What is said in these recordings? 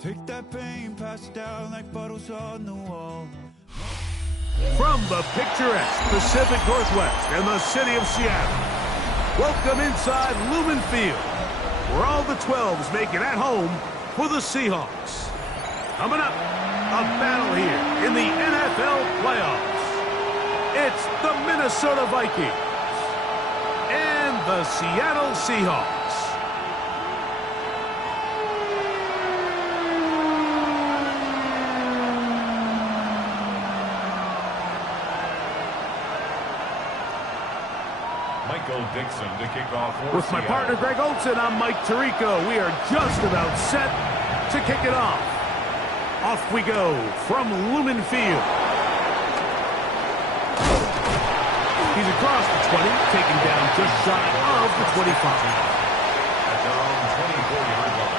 Take that pain, pass it down like bottles on the wall. From the picturesque Pacific Northwest and the city of Seattle, welcome inside Lumen Field, where all the 12s make it at home for the Seahawks. Coming up, a battle here in the NFL playoffs. It's the Minnesota Vikings and the Seattle Seahawks. Dixon to kick off. With my partner Greg Olson, I'm Mike Tirico. We are just about set to kick it off. Off we go from Lumen Field. He's across the 20, taken down just shy of the 25. At their own 24-yard line.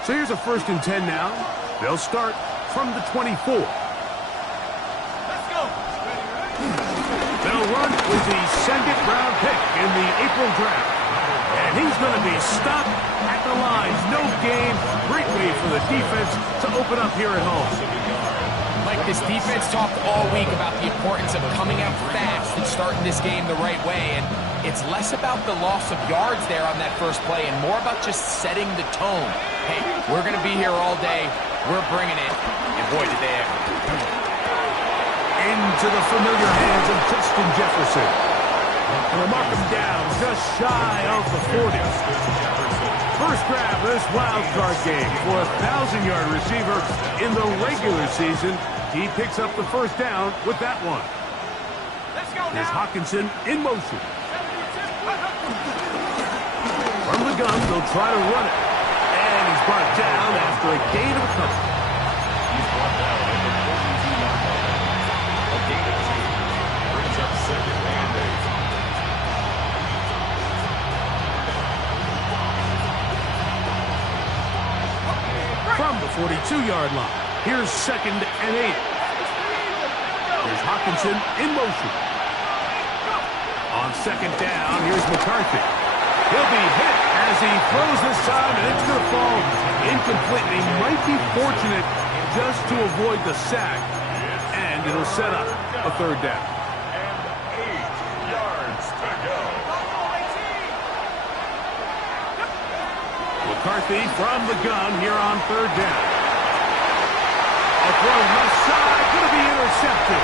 So here's a 1st and 10 now. They'll start from the 24. Let's go. They'll run with the 2nd round pick in the April draft. And he's going to be stopped at the lines. No gain. Great way for the defense to open up here at home. Mike, this defense talked all week about the importance of coming out fast and starting this game the right way. And it's less about the loss of yards there on that first play and more about just setting the tone. Hey, we're going to be here all day. We're bringing it. And boy, did they ever. Into the familiar hands of Justin Jefferson. And they'll mark him down just shy of the 40. First grab of this wild card game for a 1,000-yard receiver in the regular season. He picks up the first down with that one. Here's Hawkinson in motion. From the gun, they'll try to run it. And he's brought down after a gain of a couple. He's brought down at the 42-yard line. A gain of 2. Brings up 2nd and 8. From the 42-yard line, here's 2nd and 8. Here's Hawkinson in motion. On 2nd down, here's McCarthy. He'll be hit as he throws this time, and it's going to fall incomplete. He might be fortunate just to avoid the sack, and it'll set up a 3rd down. And 8 yards to go. McCarthy from the gun here on 3rd down. A throw left side, going to be intercepted.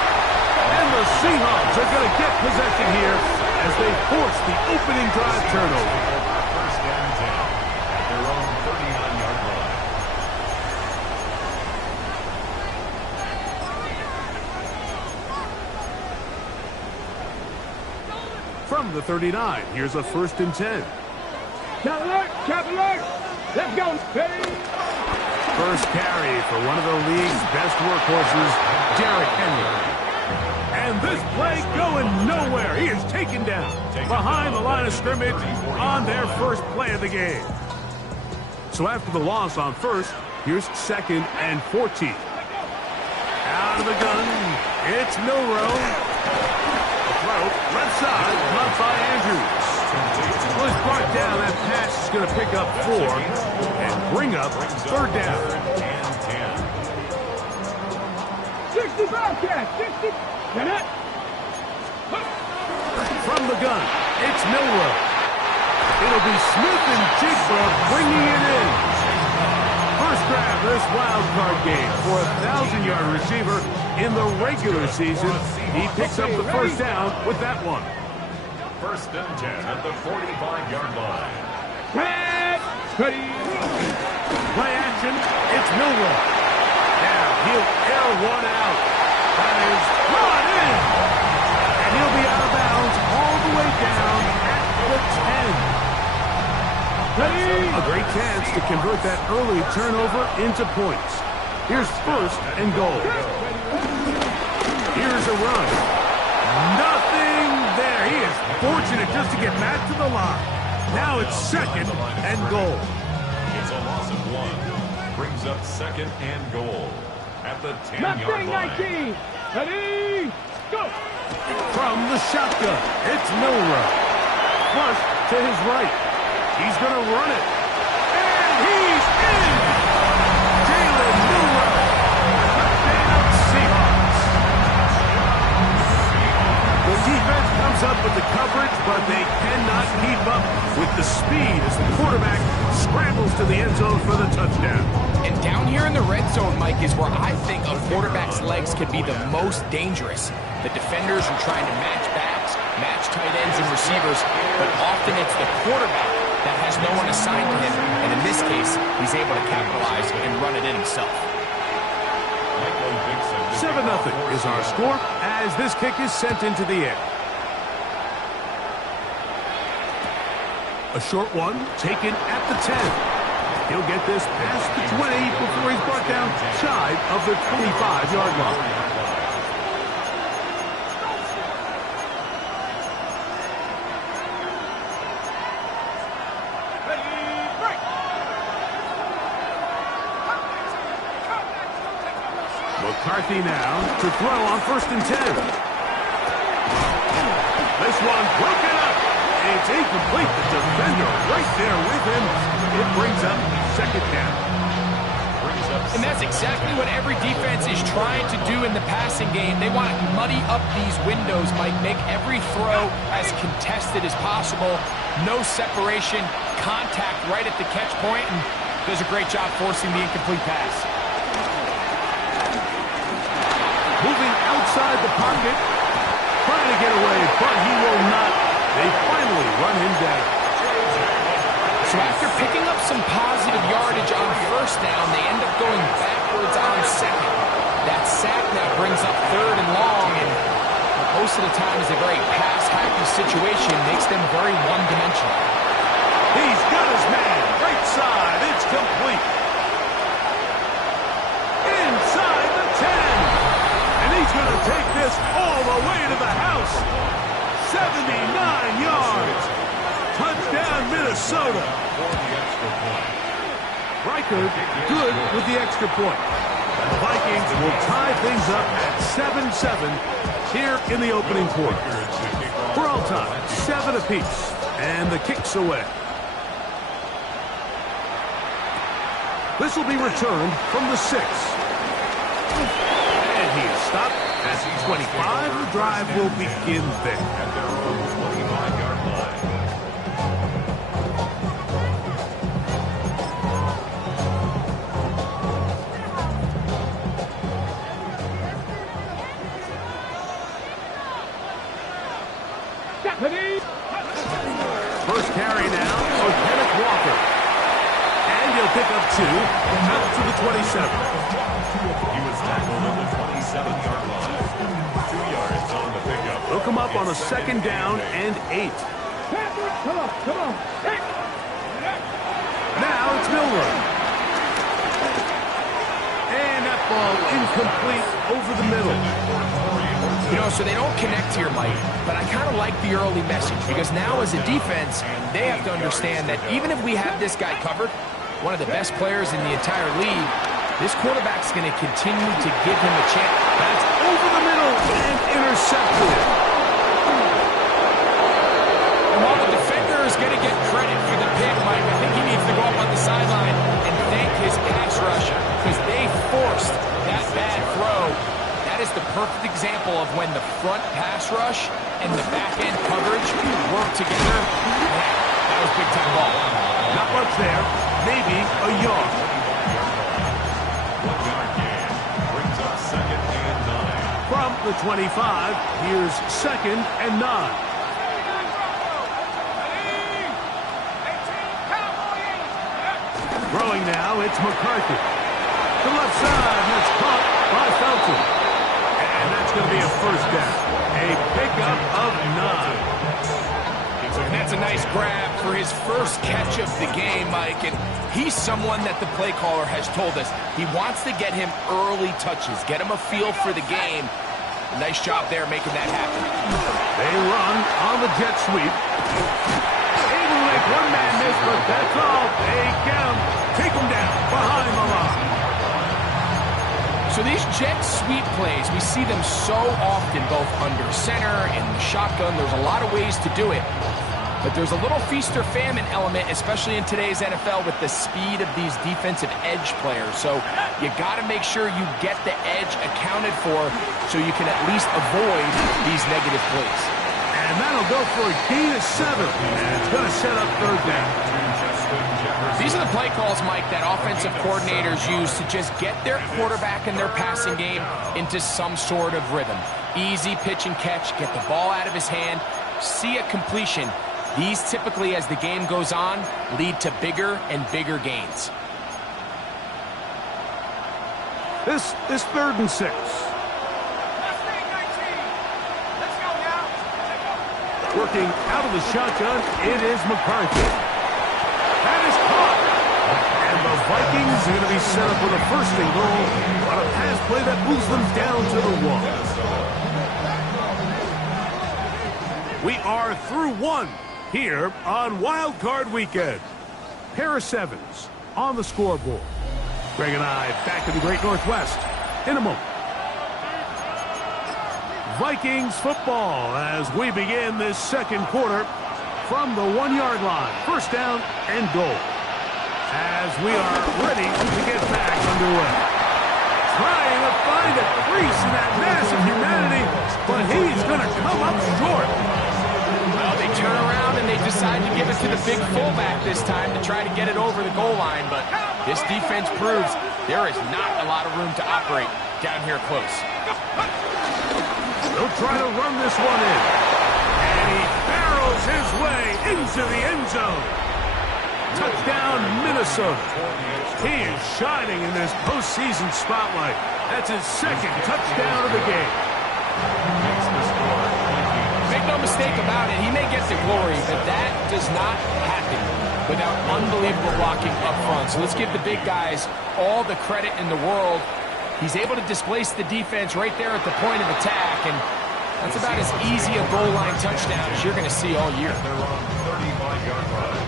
And the Seahawks are going to get possession here as they force the opening drive turnover. 1st and 10 at their own 39-yard line. From the 39, here's a 1st and 10. Cap alert! Let's go! First carry for one of the league's best workhorses, Derrick Henry. And this play going nowhere. He is taken down behind the line of scrimmage on their first play of the game. So after the loss on 1st, here's 2nd and 14. Out of the gun, it's Milrow. The throw, left side, blocked by Andrews. Well, he's brought down. That pass is going to pick up 4 and bring up 3rd down. And 10. 65 catch, 60. Get it? From the gun, it's Milrow. It'll be Smith and Jigba bringing it in. First grab of this wild card game for a 1,000-yard receiver in the regular season. He picks up the first down with that one. 1st and 10 at the 45-yard line. Play action, it's Milrow. Now he'll air one out. That is brought in. And he'll be out of bounds all the way down A great chance to convert that early turnover into points. Here's first and goal. Here's a run. Nothing there. He is fortunate just to get back to the line. Now it's second and goal. It's a loss of 1. Brings up second and goal at the 10-yard line. 19. Ready, go. From the shotgun, it's Milrow. Flush to his right. He's going to run it. And he's in! Jalen Milrow. Touchdown Seahawks. The defense comes up with the coverage, but they cannot keep up with the speed as the quarterback scrambles to the end zone for the touchdown. And down here in the red zone, Mike, is where I think a quarterback's legs can be the most dangerous. The defenders are trying to match backs, match tight ends and receivers, but often it's the quarterback that has no one assigned to him, and in this case, he's able to capitalize and run it in himself. 7-0 is our score as this kick is sent into the air. A short one taken at the 10. He'll get this past the 20 before he's brought down shy of the 25-yard line. McCarthy now to throw on first and 10. This one broken up. It's incomplete. The defender right there with him. It brings up second down. And that's exactly what every defense is trying to do in the passing game. They want to muddy up these windows, Mike, make every throw as contested as possible. No separation, contact right at the catch point, and does a great job forcing the incomplete pass. Moving outside the pocket, trying to get away, but he will not. They finally run him down. So after picking up some positive yardage on first down, they end up going backwards on second. That sack now brings up third and long, and most of the time is a very pass-happy situation, makes them very one-dimensional. He's got his man, right side, it's complete. Inside the 10. And he's going to take this all the way to the house. 79 yards. Touchdown, Minnesota. Riker good with the extra point. And the Vikings will tie things up at 7-7 here in the opening quarter. For all time, 7 apiece. And the kick's away. This will be returned from the 6. And he is stopped at 25. The drive will begin there. At their own 25-yard line. First carry now for Kenneth Walker. And he'll pick up 2 out to the 27. He was tackled at the 27-yard line. 2 yards on the pickup. They'll come up on a second down and 8. Come on, come on. Hey. Now it's Milrow. And that ball incomplete over the middle. You know, so they don't connect here, Mike, but I kind of like the early message because now as a defense, they have to understand that even if we have this guy covered, one of the best players in the entire league, this quarterback's going to continue to give him a chance. That's over the middle and intercepted. And while the defender is going to get credit for the pick, Mike, I think he needs to go up on the sideline and thank his pass rush because they forced that bad throw. That is the perfect example of when the front pass rush and the back-end coverage work together. Man, that was big-time ball. Not much there. Maybe a yard. 1-yard gain. Brings up second and 9. From the 25, here's second and 9. Throwing now, it's McCarthy. To the left side, and it's caught by Felton. And that's going to be a first down. A pickup of 9. And that's a nice grab for his first catch of the game, Mike. And he's someone that the play caller has told us he wants to get him early touches, get him a feel for the game. Nice job there making that happen. They run on the jet sweep. Able to make one man miss, but that's all. They get him. Take him down behind the line. So these jet sweep plays, we see them so often, both under center and the shotgun. There's a lot of ways to do it. But there's a little feast or famine element, especially in today's NFL with the speed of these defensive edge players. So you got to make sure you get the edge accounted for so you can at least avoid these negative plays. And that'll go for a gain of 7. And it's going to set up third down. These are the play calls, Mike, that offensive coordinators use to just get their quarterback and their passing game into some sort of rhythm. Easy pitch and catch, get the ball out of his hand, see a completion. These typically, as the game goes on, lead to bigger and bigger gains. This is 3rd and 6. Working out of the shotgun, it is McCarthy. That is caught. And the Vikings are going to be set up with a 1st and goal on a pass play that moves them down to the 1. We are through 1 here on Wild Card Weekend. Pair of 7s on the scoreboard. Greg and I back in the Great Northwest in a moment. Vikings football as we begin this 2nd quarter from the 1-yard line. 1st down and goal. As we are ready to get back underway. Trying to find a crease in that mass of humanity, but he's going to come up short. Well, they turn around and they decide to give it to the big fullback this time to try to get it over the goal line, but this defense proves there is not a lot of room to operate down here close. They'll try to run this one in. And he barrels his way into the end zone. Touchdown, Minnesota. He is shining in this postseason spotlight. That's his 2nd touchdown of the game. Make no mistake about it, he may get the glory, but that does not happen without unbelievable blocking up front. So let's give the big guys all the credit in the world. He's able to displace the defense right there at the point of attack, and that's about as easy a goal line touchdown as you're going to see all year. They're on 35-yard line.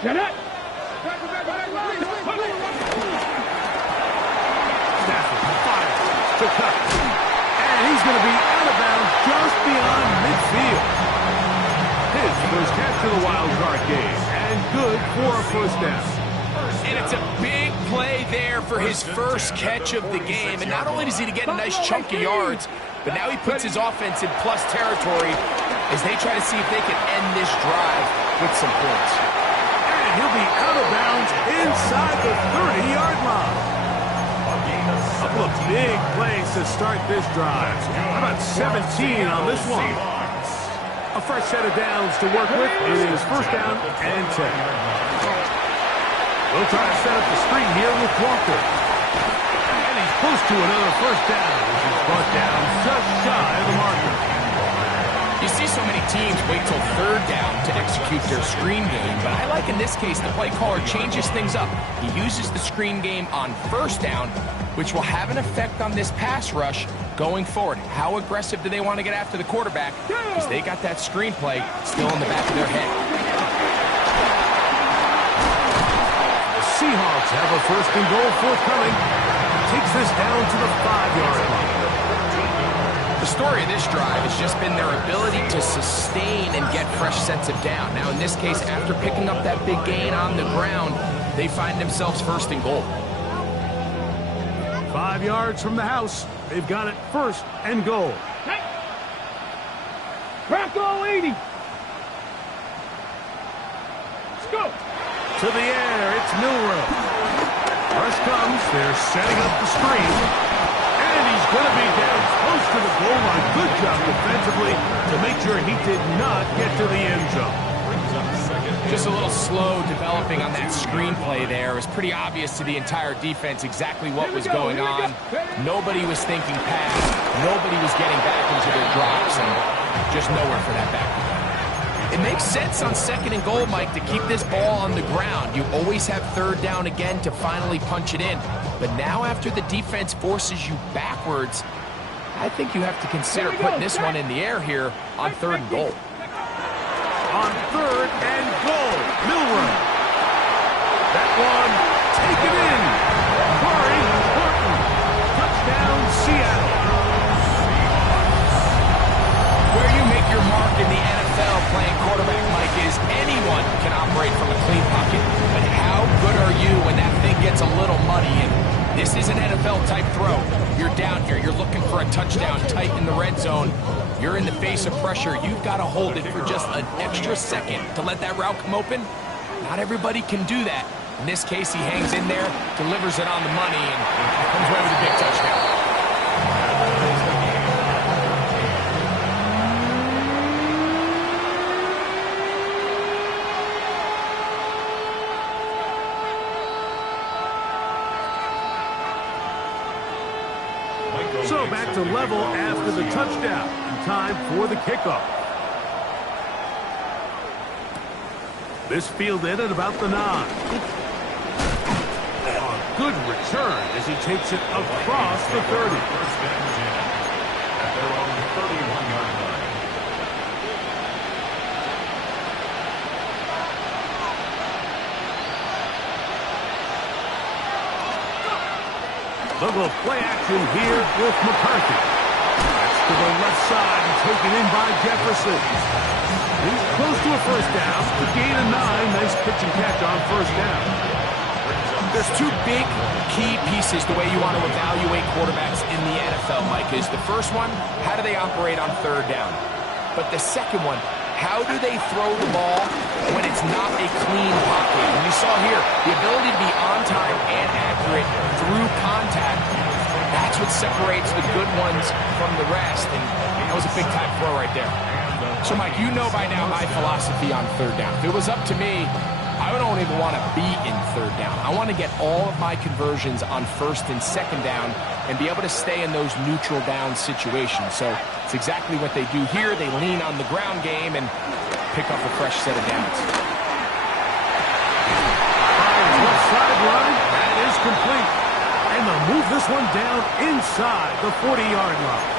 Get it! Stafford fires to cut. And he's going to be out of bounds just beyond midfield. His first catch of the wild card game. And good for a 1st down. And it's a big play there for his first catch of the game. And not only does he get a nice chunk of yards, but now he puts his offense in plus territory as they try to see if they can end this drive with some points. And he'll be out of bounds inside the 30-yard line. A couple of big plays to start this drive. How about 17 on this one? A fresh set of downs to work with. It is 1st down and 10. We'll try to set up the screen here with Walker. And he's close to another 1st down, which is brought down just shy of the marker. You see so many teams wait till 3rd down to execute their screen game, but I like in this case the play caller changes things up. He uses the screen game on 1st down, which will have an effect on this pass rush going forward. How aggressive do they want to get after the quarterback? Because they got that screen play still in the back of their head. The Seahawks have a 1st and goal forthcoming. Takes this down to the 5-yard line. The story of this drive has just been their ability to sustain and get fresh sets of down. Now, in this case, after picking up that big gain on the ground, they find themselves 1st and goal. 5 yards from the house. They've got it 1st and goal. Crack all 80. Let's go. To the air, it's Milrow. Rush comes. They're setting up the screen. And he's going to be down close to the goal line. Good job defensively to make sure he did not get to the end zone. Just a little slow developing on that screenplay there. It was pretty obvious to the entire defense exactly what was going on. Nobody was thinking pass. Nobody was getting back into their drops, and just nowhere for that back to go. It makes sense on 2nd and goal, Mike, to keep this ball on the ground. You always have 3rd down again to finally punch it in. But now after the defense forces you backwards, I think you have to consider putting this one in the air here on 3rd and goal. On 3rd and goal, Milrow. That one taken in. Corey Horton. Touchdown, Seattle. Where you make your mark in the NFL playing quarterback, Mike, is anyone can operate from a clean pocket. But how good are you when that thing gets a little muddy? And this is an NFL-type throw. You're down here. You're looking for a touchdown tight in the red zone. You're in the face of pressure. You've got to hold it for just an extra second to let that route come open. Not everybody can do that. In this case, he hangs in there, delivers it on the money, and comes away with a big touchdown. So back to level after the touchdown. Time for the kickoff. This fielded at about the 9. A good return as he takes it across the 30. First down, at their own 31-yard line. Little play action here with McCarthy. That's to the left side and taken in by Jefferson. He's close to a 1st down. The gain of 9. Nice pitch and catch on 1st down. There's 2 big key pieces the way you want to evaluate quarterbacks in the NFL, Mike, is the first one, how do they operate on 3rd down? But the second one, how do they throw the ball when it's not a clean pocket? And you saw here, the ability to be on time and accurate through contact, that's what separates the good ones from the rest, and that was a big-time throw right there. So, Mike, you know by now my philosophy on 3rd down. If it was up to me, I don't even want to be in 3rd down. I want to get all of my conversions on 1st and 2nd down and be able to stay in those neutral down situations. So it's exactly what they do here. They lean on the ground game and pick up a fresh set of downs. Left sideline, that is complete. And they'll move this one down inside the 40-yard line.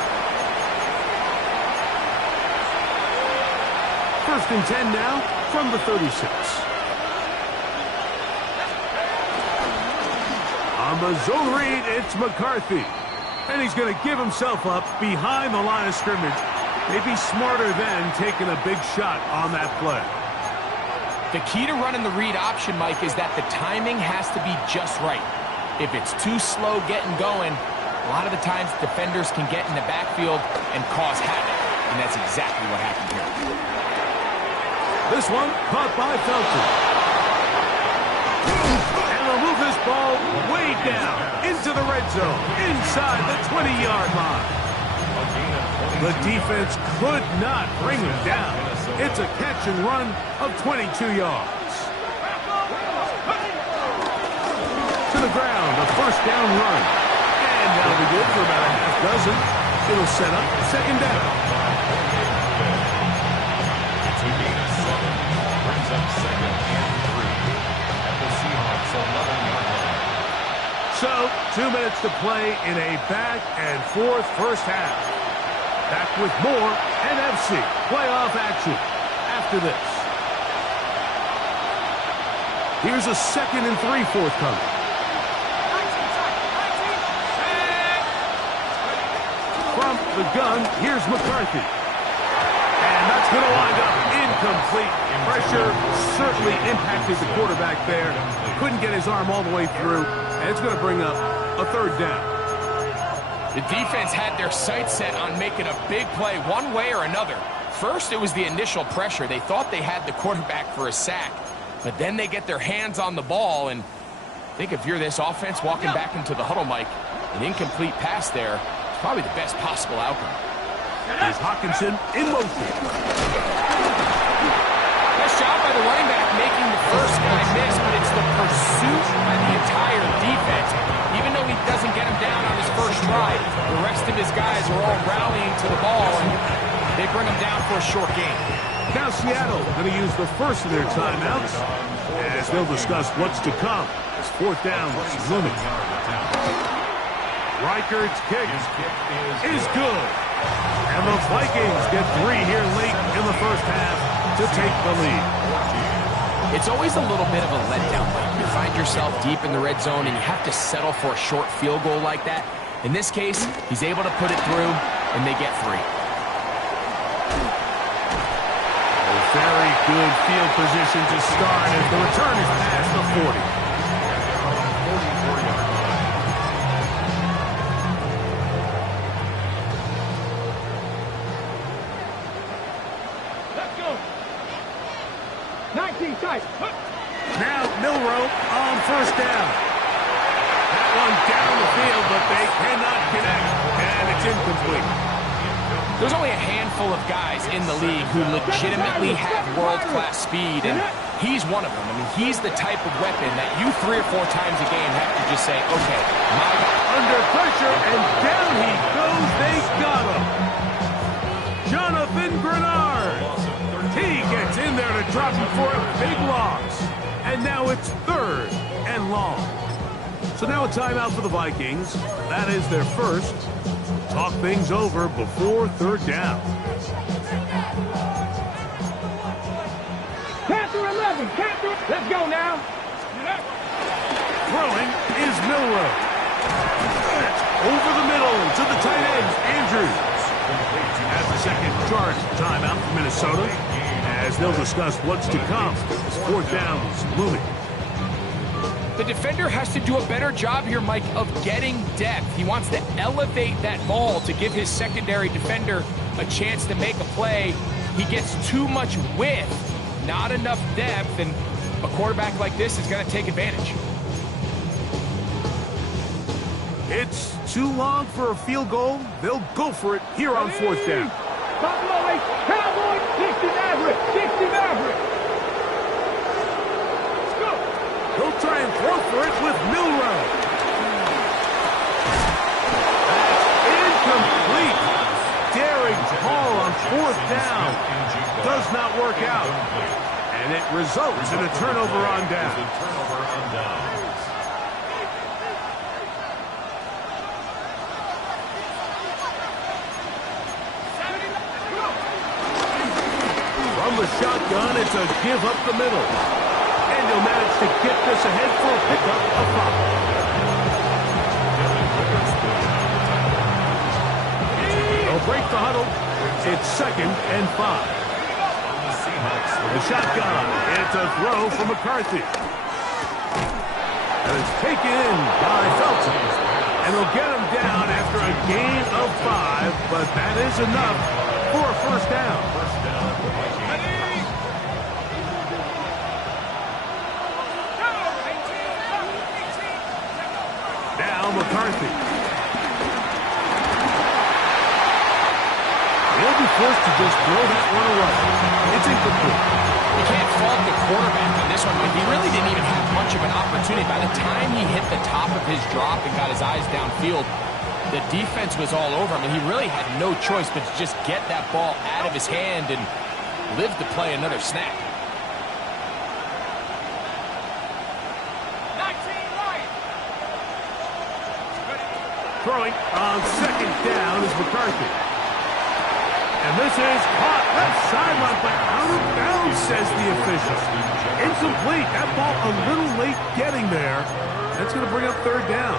1st and 10 now from the 36. On the zone read, it's McCarthy. And he's going to give himself up behind the line of scrimmage. Maybe smarter than taking a big shot on that play. The key to running the read option, Mike, is that the timing has to be just right. If it's too slow getting going, a lot of the times defenders can get in the backfield and cause havoc. And that's exactly what happened here. This one caught by Felton. And they'll move this ball way down into the red zone, inside the 20-yard line. The defense could not bring him down. It's a catch and run of 22 yards. To the ground, a 1st down run. And that'll be good for about a half dozen. It'll set up 2nd down. It's a gain of 7. Brings up 2nd and 3 at the Seahawks 11-yard line. So, 2 minutes to play in a back-and-forth first half. Back with more NFC playoff action after this. Here's a 2nd and 3 forthcoming. From the gun, here's McCarthy. And that's going to wind up incomplete. Pressure certainly impacted the quarterback there. Couldn't get his arm all the way through. And it's going to bring up a 3rd down. The defense had their sights set on making a big play one way or another. First, it was the initial pressure. They thought they had the quarterback for a sack. But then they get their hands on the ball, and I think if you're this offense walking back into the huddle, Mike, an incomplete pass there is probably the best possible outcome. Here's Hawkinson in motion. Nice job by the running back making the first guy miss, but it's the pursuit by the entire defense. Even though he doesn't get him down on his first try, the rest of his guys are all rallying to the ball, and they bring him down for a short gain. Now Seattle going to use the first of their timeouts as they'll discuss what's to come. As fourth down is looming. Reichard's kick is good. And the Vikings get 3 here late in the first half to take the lead. It's always a little bit of a letdown. You find yourself deep in the red zone and you have to settle for a short field goal like that. In this case, he's able to put it through, and they get 3. Very good field position to start as the return is past the 40. Let's go. 19 tight. Now Milroe on first down. That one down the field, but they cannot connect, and it's incomplete. There's only a handful of guys in the league who legitimately have world-class speed, and he's one of them. I mean, he's the type of weapon that you 3 or 4 times a game have to just say, okay, my guy. Under pressure, and down he goes. They got him. Jonathan Grenard. He gets in there to drop him for a big loss. And now it's 3rd and long. So now a timeout for the Vikings. That is their first. Talk things over before 3rd down. Panther 11. Panther. Let's go now. Throwing is Milroe. That's over the middle to the tight end, Andrews. Has the second charge timeout for Minnesota as they'll discuss what's to come. 4th down is looming. The defender has to do a better job here, Mike, of getting depth. He wants to elevate that ball to give his secondary defender a chance to make a play. He gets too much width, not enough depth, and a quarterback like this is going to take advantage. It's too long for a field goal. They'll go for it here on 4th down. Cowboys, Cowboys, 60 Maverick, 60 Maverick. He'll try and throw for it with Milroe. That's incomplete. Daring Hall on 4th down. Does not work out. And it results in a turnover on down. From the shotgun, it's a give up the middle. And he'll manage to get this ahead for a pickup of 5. They'll break the huddle. It's 2nd and 5. The shotgun. It's a throw from McCarthy. And it's taken in by Felton. And they'll get him down after a gain of 5, but that is enough for a 1st down. Now McCarthy. He'll be forced to just throw that one away. It's incomplete. You can't fault the quarterback on this one, but he really didn't even have much of an opportunity. By the time he hit the top of his drop and got his eyes downfield, the defense was all over him, and he really had no choice but to just get that ball out of his hand and live to play another snap. Throwing on 2nd down is McCarthy. And this is caught left sideline, but out of bounds, says the official. Incomplete. That ball a little late getting there. That's going to bring up 3rd down.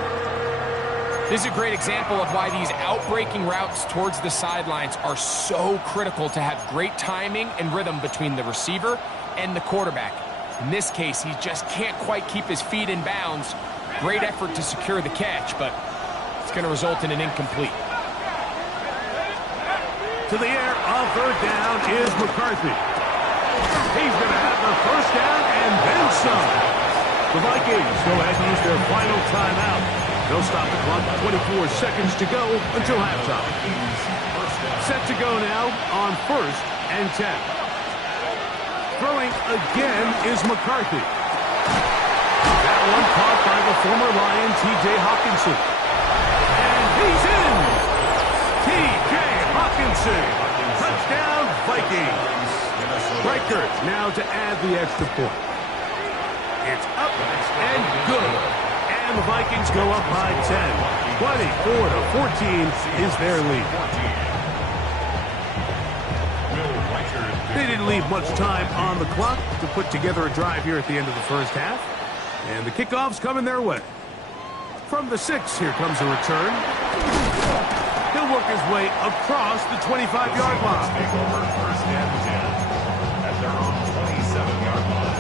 This is a great example of why these outbreaking routes towards the sidelines are so critical to have great timing and rhythm between the receiver and the quarterback. In this case, he just can't quite keep his feet in bounds. Great effort to secure the catch, but it's going to result in an incomplete. To the air on 3rd down is McCarthy. He's going to have the 1st down and then some. The Vikings go ahead and use their final timeout. They'll stop the clock. 24 seconds to go until halftime. Set to go now on 1st and 10. Throwing again is McCarthy. That one caught by the former Lion, T.J. Hawkinson. And he's in! T.J. Hawkinson! Touchdown, Vikings! Reichert now to add the extra point. It's up and good. And the Vikings go up by 10. 24-14 is their lead. They didn't leave much time on the clock to put together a drive here at the end of the first half. And the kickoff's coming their way. From the 6, here comes a return. He'll work his way across the 25-yard line. Take over first and 10 at their own 27-yard line.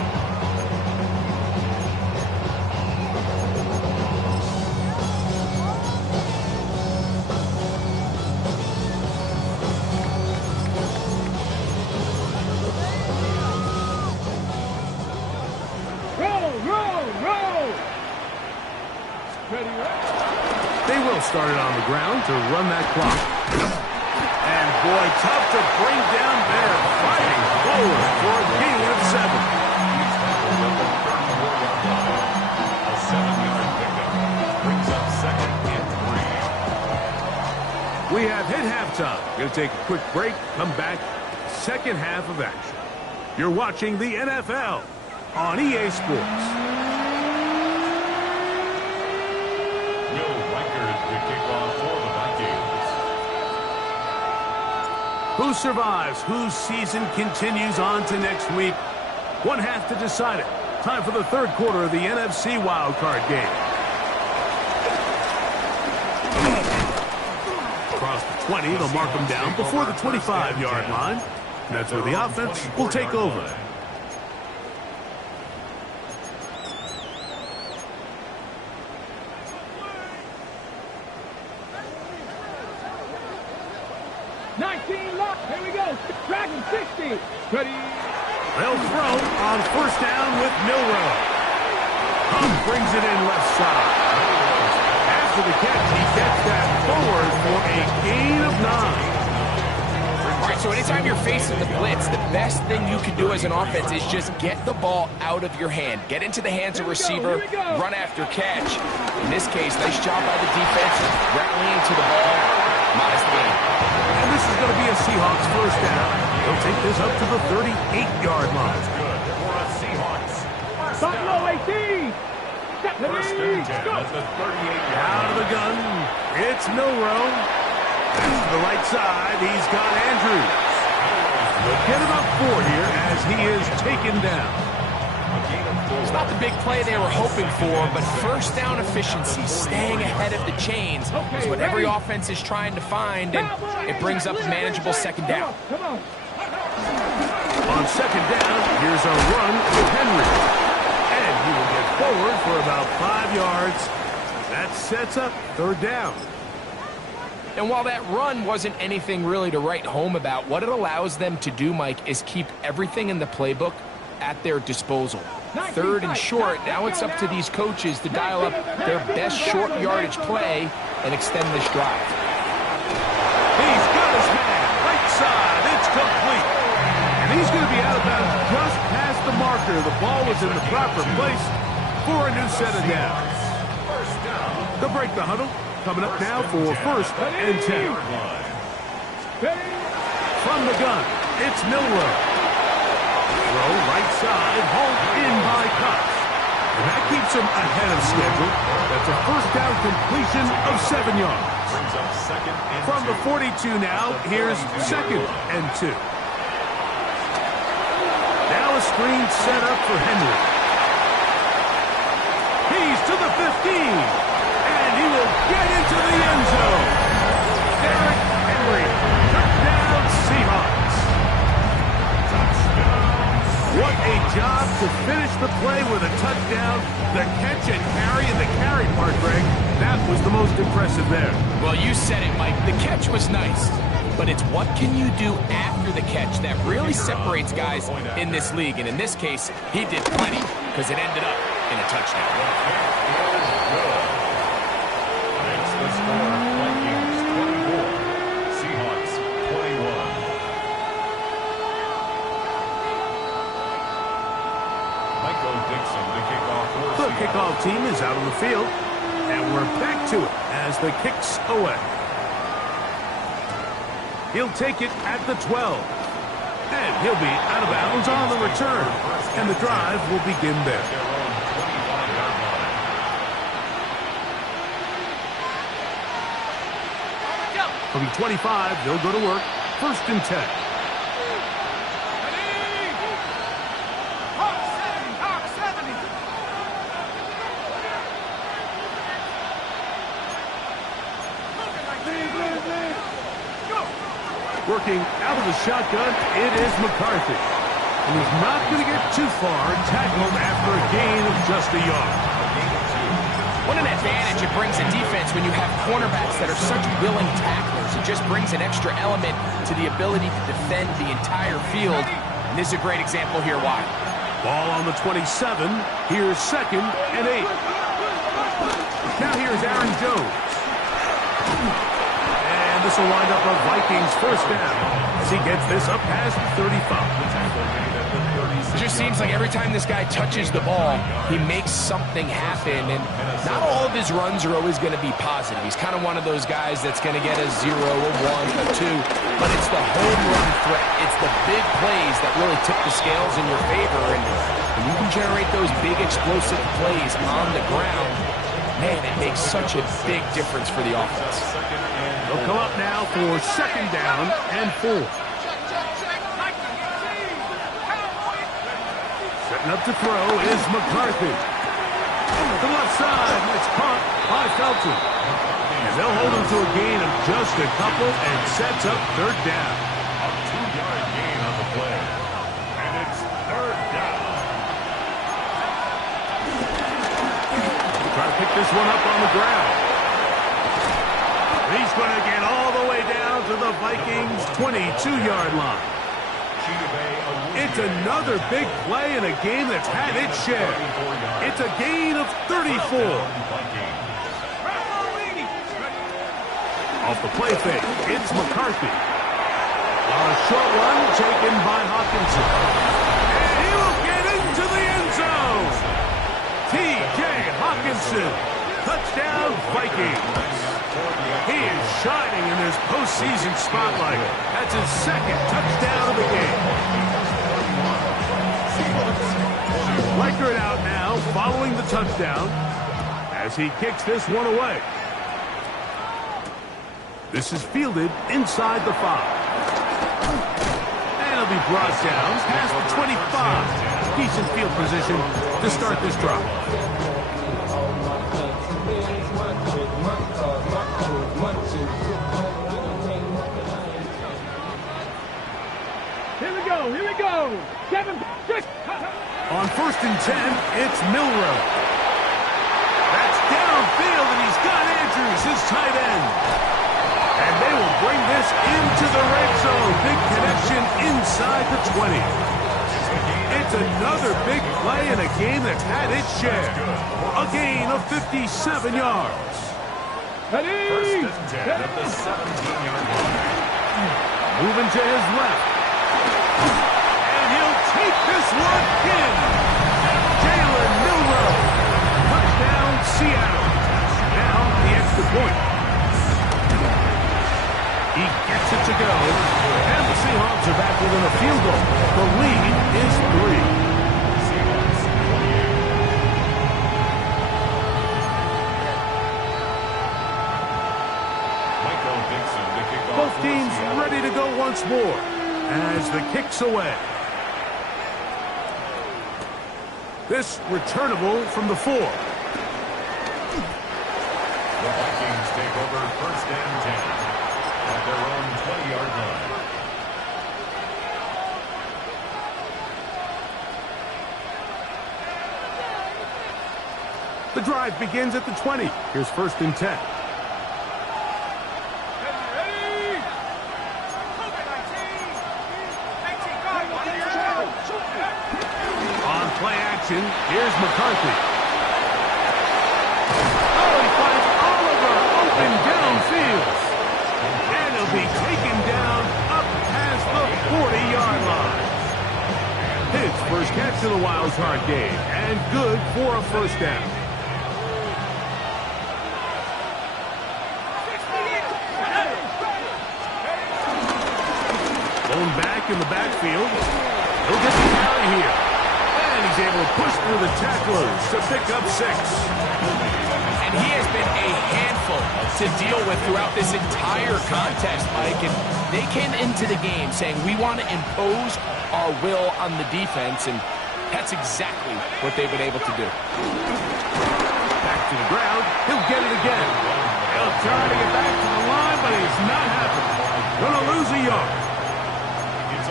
They will start it on the ground to run that clock. And boy, tough to bring down there. Fighting forward for a gain of 7. He's tackled at the 34-yard line. A 7-yard pickup brings up second and 3. We have hit halftime. Going to take a quick break, come back, second half of action. You're watching the NFL on EA Sports. Who survives? Whose season continues on to next week? One half to decide it. Time for the third quarter of the NFC wildcard game. Across the 20, they'll mark them down before the 25-yard line. That's where the offense will take over. Here we go. Dragon 60. Ready. They'll throw on first down with Milroe. Hunt brings it in left side. After the catch, he gets that forward for a gain of 9. All right, so anytime you're facing the blitz, the best thing you can do as an offense is just get the ball out of your hand. Get into the hands of receiver, run after catch. In this case, nice job by the defense, rallying to the ball. Modest gain. And this is going to be a Seahawks first down. They'll take this up to the 38-yard line. Good for a Seahawks. Buffalo 18. First and 10 at the 38-yard Out of the gun, it's Milroe. To the right side, he's got Andrews. They'll get about 4 here as he is taken down. It's not the big play they were hoping for, but first down efficiency, staying ahead of the chains, is what every offense is trying to find, and it brings up a manageable second down. On second down, here's a run with Henry. And he will get forward for about 5 yards. That sets up third down. And while that run wasn't anything really to write home about, what it allows them to do, Mike, is keep everything in the playbook at their disposal. Third and short, now it's up to these coaches to dial up their best short yardage play and extend this drive. He's got his man, right side, it's complete. And he's going to be out of bounds just past the marker. The ball was in the proper place for a new set of downs. They'll break the huddle, coming up now for first and 10. From the gun, it's Milroe. Throw right side, hauled in by Cox. And that keeps him ahead of schedule. That's a first down completion of 7 yards. From the 42 now, here's second and 2. Now a screen set up for Henry. He's to the 15. And he will get into the end zone. Derrick Henry. Touchdown Seahawks. What a job to finish the play with a touchdown. The catch and carry, and the carry part, Greg, that was the most impressive there. Well, you said it, Mike. The catch was nice, but it's what can you do after the catch that really separates guys in this league. And in this case, he did plenty because it ended up in a touchdown. Makes the score Vikings 24, Seahawks 21. kickoff team is out on the field. And we're back to it as the kick's away. He'll take it at the 12. And he'll be out of bounds on the return. And the drive will begin there. From 25, they'll go to work. 1st and 10. Working out of the shotgun, it is McCarthy. And he's not going to get too far, tackled after a gain of just a yard. What an advantage it brings a defense when you have cornerbacks that are such willing tacklers. It just brings an extra element to the ability to defend the entire field. And this is a great example here why. Ball on the 27. Here's 2nd and 8. Now here's Aaron Jones. And this will wind up a Vikings 1st down as he gets this up past 35. It just seems like every time this guy touches the ball, he makes something happen. And not all of his runs are always going to be positive. He's kind of one of those guys that's going to get a 0, a 1, a 2. But it's the home run threat. It's the big plays that really tip the scales in your favor. And when you can generate those big explosive plays on the ground, man, it makes such a big difference for the offense. They'll come up now for 2nd down and 4. Setting up to throw is McCarthy. To the left side, it's caught by Felton. And they'll hold him to a gain of just a couple and sets up 3rd down. A 2-yard gain on the play. And it's 3rd down. Try to pick this one up on the ground. He's going to get all the way down to the Vikings' 22-yard line. It's another big play in a game that's had its share. It's a gain of 34. Off the play fake, it's McCarthy. On a short one taken by Hawkinson. And he will get into the end zone. T.J. Hawkinson. Touchdown, Vikings. He is shining in this postseason spotlight. That's his 2nd touchdown of the game. Reichert out now following the touchdown as he kicks this one away. This is fielded inside the 5. And it'll be brought down past the 25. Decent field position to start this drive. Here we go. 7, 6. On 1st and 10, it's Milrow. That's downfield, and he's got Andrews, his tight end. And they will bring this into the red zone. Big connection inside the 20. It's another big play in a game that's had its share. A gain of 57 yards. Ready? 1st and 10 at the 17-yard line. Moving to his left. And he'll take this one in. Jalen Milrow. Touchdown, Seattle. Now the extra point. He gets it to go. And the Seahawks are back within a field goal. The lead is 3. Both teams ready to go once more as the kick's away. This returnable from the 4. The Vikings take over 1st and 10 at their own 20-yard line. The drive begins at the 20. Here's 1st and 10. Here's McCarthy. Oh, he finds Oliver open downfield. And he'll be taken down up past the 40-yard line. His first catch of the wild card game. And good for a 1st down. Thrown back in the backfield. He'll get the carry here. And he's able to push through the tacklers to pick up 6. And he has been a handful to deal with throughout this entire contest, Mike. And they came into the game saying, we want to impose our will on the defense, and that's exactly what they've been able to do. Back to the ground. He'll get it again. He'll try to get back to the line, but he's not happening. Gonna lose a yard.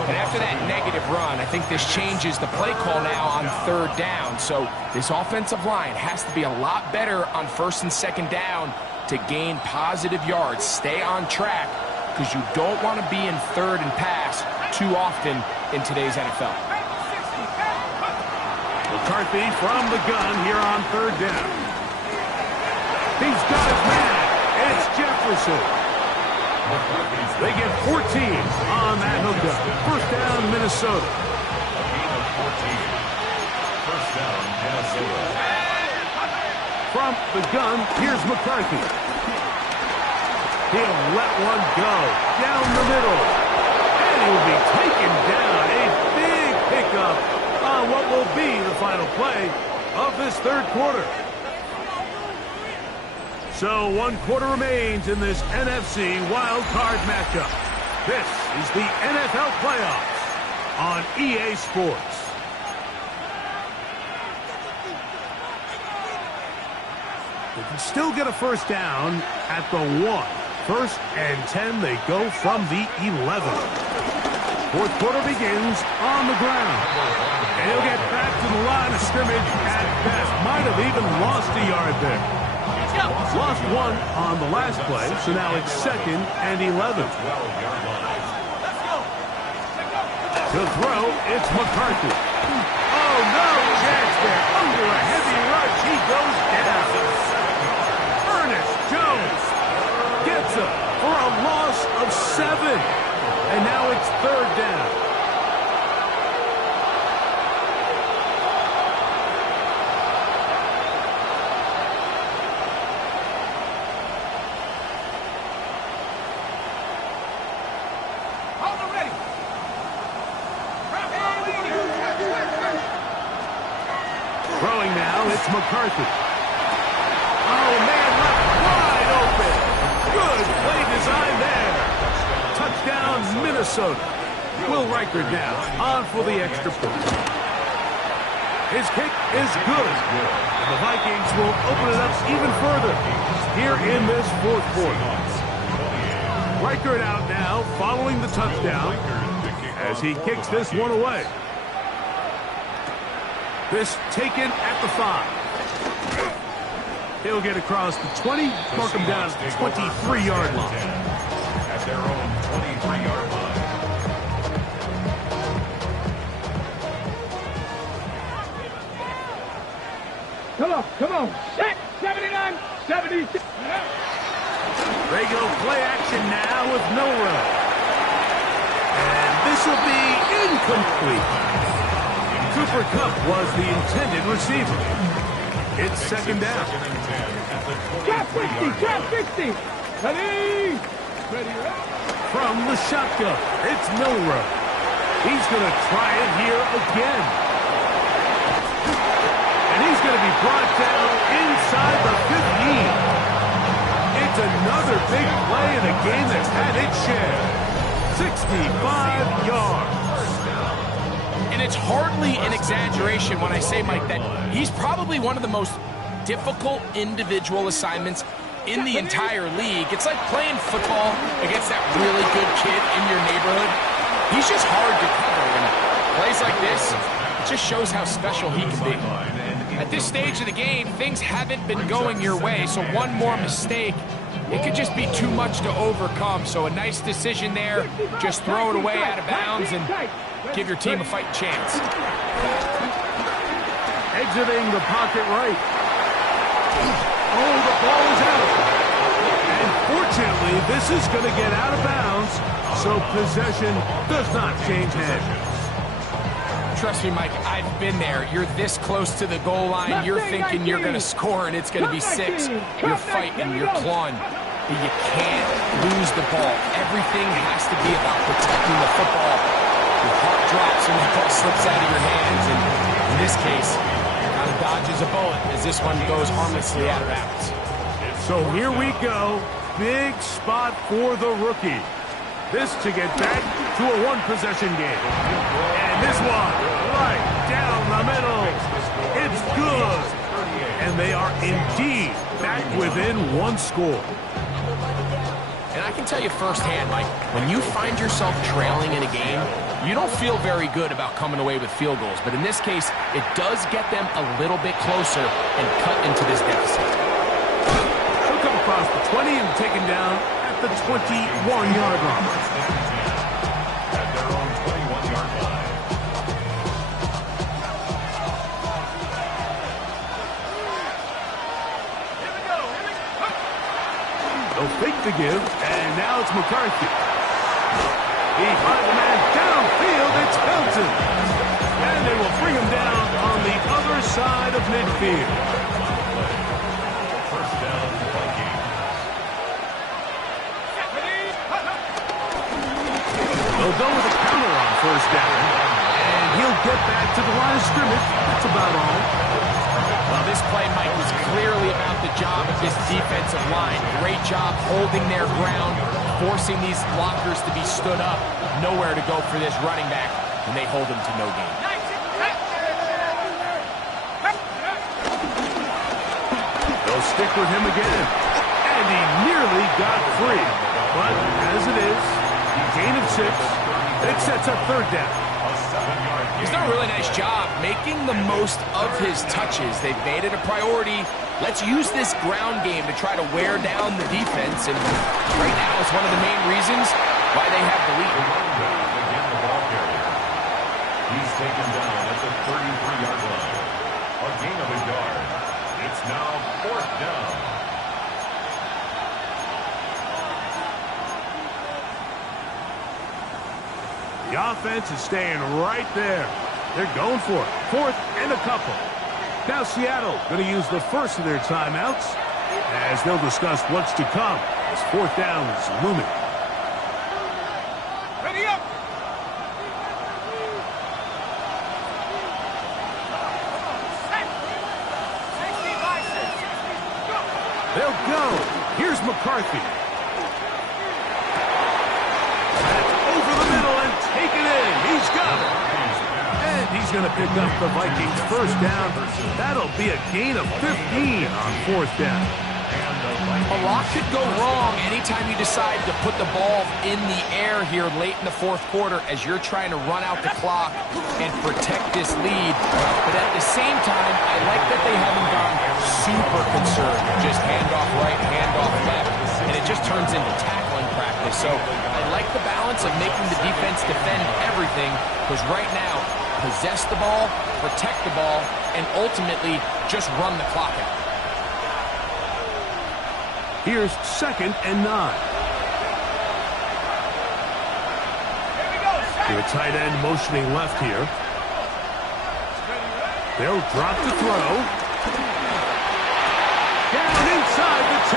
And after that negative run, I think this changes the play call now on 3rd down. So this offensive line has to be a lot better on 1st and 2nd down to gain positive yards. Stay on track, because you don't want to be in 3rd and pass too often in today's NFL. McCarthy from the gun here on 3rd down. He's got his man. It's Jefferson. They get 14 on that hookup. 1st down, Minnesota. A gain of 14. 1st down, Minnesota. From the gun, here's McCarthy. He'll let one go down the middle. And he'll be taken down. A big pickup on what will be the final play of this 3rd quarter. So 1 quarter remains in this NFC wild card matchup. This is the NFL playoffs on EA Sports. They can still get a 1st down at the 1. 1st and 10, they go from the 11. 4th quarter begins on the ground. And he'll get back to the line of scrimmage at best. Might have even lost a yard there. Lost 1 on the last play, so now it's 2nd and 11. To throw, it's McCarthy. Oh, no chance there. Under a heavy rush, he goes down. Ernest Jones gets him for a loss of 7. And now it's 3rd down. Throwing now, it's McCarthy. Oh, man, left wide open. Good play design there. Touchdown, Minnesota. Will Reichard now on for the extra point. His kick is good. And the Vikings will open it up even further here in this 4th quarter. Reichard out now following the touchdown as he kicks this one away. This taken at the 5. He'll get across the 20, mark him down at the 23-yard line. At their own 23-yard line. Come on. Set. 79, 76. They go play action now with no run. And this will be incomplete. Cooper Kupp was the intended receiver. It's 2nd down. Cap 60. Ready. From the shotgun, it's Milrow. He's going to try it here again. And he's going to be brought down inside the 15. It's another big play in a game that's had its share. 65 yards. And it's hardly an exaggeration when I say, Mike, that he's probably one of the most difficult individual assignments in the entire league. It's like playing football against that really good kid in your neighborhood. He's just hard to cover, and plays like this, it just shows how special he can be. At this stage of the game, things haven't been going your way, so one more mistake, it could just be too much to overcome. So a nice decision there, just throw it away out of bounds and give your team a fighting chance. Exiting the pocket right. Oh, the ball is out. And fortunately, this is going to get out of bounds, so possession does not change hands. Trust me, Mike, I've been there. You're this close to the goal line. You're thinking you're going to score, and it's going to be 6. You're fighting, you're clawing. You can't lose the ball. Everything has to be about protecting the football. Your heart drops and the ball slips out of your hands. And in this case, kind of dodges a bullet as this one goes harmlessly out of bounds. So here we go. Big spot for the rookie. This to get back to a one-possession game. And this one, right down the middle. It's good. And they are indeed back within one score. And I can tell you firsthand, Mike, when you find yourself trailing in a game, you don't feel very good about coming away with field goals. But in this case, it does get them a little bit closer and cut into this deficit. He'll come across the 20 and taken down at the 21-yard line. At their own 21-yard line. They'll fake the give, and now it's McCarthy. He finds the man downfield. It's Hilton. And they will bring him down on the other side of midfield. First down, Vikings. They'll go with a counter on first down, and he'll get back to the line of scrimmage. That's about all. Well, this play, Mike, was clearly about the job of this defensive line. Great job holding their ground, forcing these blockers to be stood up. Nowhere to go for this running back, and they hold him to no gain. They'll stick with him again, and he nearly got free. But as it is, gain of 6, it sets up third down. He's done a really nice job making the most of his touches. They've made it a priority. Let's use this ground game to try to wear down the defense. And right now, it's one of the main reasons why they have the lead. Again, the ball carrier. He's taken down at the 33-yard line. A gain of a yard. It's now fourth down. The offense is staying right there. They're going for it. Fourth and a couple. Now Seattle going to use the first of their timeouts as they'll discuss what's to come as fourth down is looming. Ready up! They'll go. Here's McCarthy. That's over the middle and taken in. He's got it. And he's going to pick up the Vikings first down. That'll be a gain of 15 on fourth down. A lot could go wrong anytime you decide to put the ball in the air here late in the fourth quarter as you're trying to run out the clock and protect this lead. But at the same time, I like that they haven't gone super conservative. Just handoff right, handoff left, and it just turns into tackling practice. So I like the balance of making the defense defend everything, because right now, possess the ball, protect the ball, and ultimately just run the clock out. Here's 2nd and 9. The tight end motioning left here. They'll drop to throw. Down inside the 10.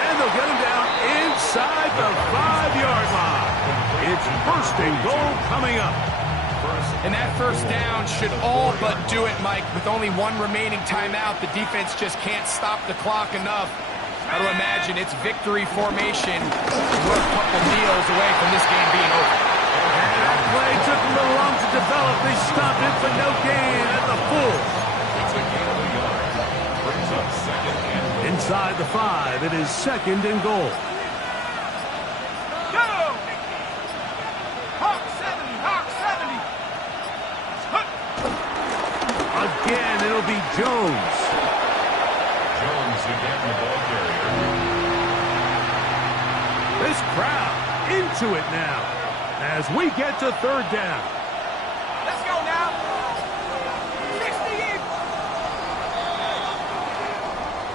And they'll get him down inside the 5-yard line. It's first and goal coming up. And that first down should all but do it, Mike. With only one remaining timeout, the defense just can't stop the clock enough. Got to imagine it's victory formation. We're a couple kneels away from this game being over. And that play took a little long to develop. They stopped it, but no gain at the full. It's a gain of a yard. Brings up second and goal. Inside the 5, it is 2nd and goal. Go! Hawk 70, Hawk 70. Again, it'll be Jones. Jones again, the ball carrier. This crowd into it now as we get to third down. Let's go now. 60.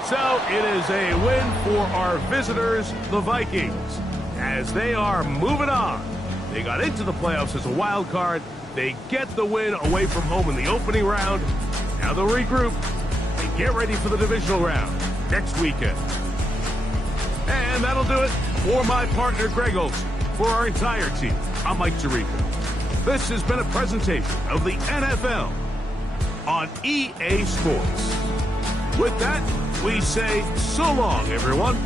So it is a win for our visitors, the Vikings, as they are moving on. They got into the playoffs as a wild card. They get the win away from home in the opening round. Now they'll regroup and get ready for the divisional round next weekend. And that'll do it for my partner, Greg Olson. For our entire team, I'm Mike Tirico. This has been a presentation of the NFL on EA Sports. With that, we say so long, everyone.